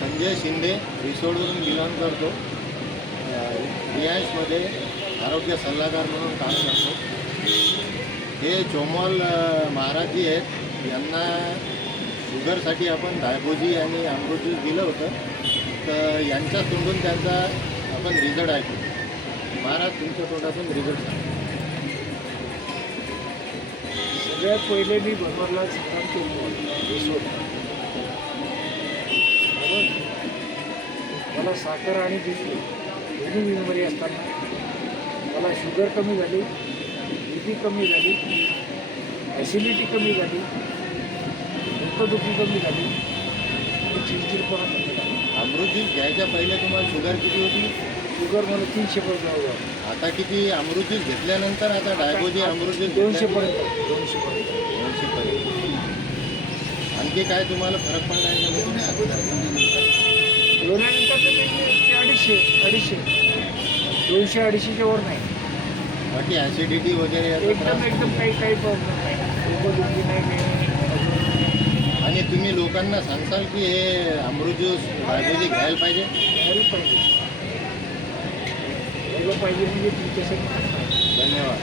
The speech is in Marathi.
संजय शिंदे रिसोडवरून बिलॉंग करतो. रिलायन्समध्ये आरोग्य सल्लागार म्हणून काम करतो. हे चोमोल महाराज जी आहेत यांना शुगरसाठी आपण डायबोजी आणि अमृत ज्यूस दिलं होतं. तर यांच्या तोंडून त्यांचा आपण रिझल्ट ऐकू. महाराज तुमच्या तोंडातून रिझल्ट सांगा. सगळ्यात पहिले मी बनवला काम केलं रिसोड. बरोबर, मला साखर आणि बीपी दोन्ही बिमारी असताना मला शुगर कमी झाली, बीपी कमी झाली, ॲसिडिटी कमी झाली, डोकंदुखी कमी झाली आणि चिडचिडपणा कमी झाला. अमृत ज्यूस घ्यायच्या पहिले तुम्हाला शुगर किती होती? शुगर मला 300 जाऊ. आता किती? अमृत ज्यूस घेतल्यानंतर आता डायबोजी अमृत ज्यूस 200 200पर्यंत. आणखी काय तुम्हाला फरक पडला आहे? लोण्यानंतर ते 250 200-250च्या वर नाही. बाकी ॲसिडिटी वगैरे याचा एकदम त्रास? एकदम काही प्रॉब्लेम नाही. डोकंदुखी नाही, काही आणि तुम्ही लोकांना सांगताल की हे अमृत ज्यूस डायबोजी घ्यायला पाहिजे? घ्यायला पाहिजे. घ्यायला पाहिजे म्हणजे तुमच्यासाठी धन्यवाद.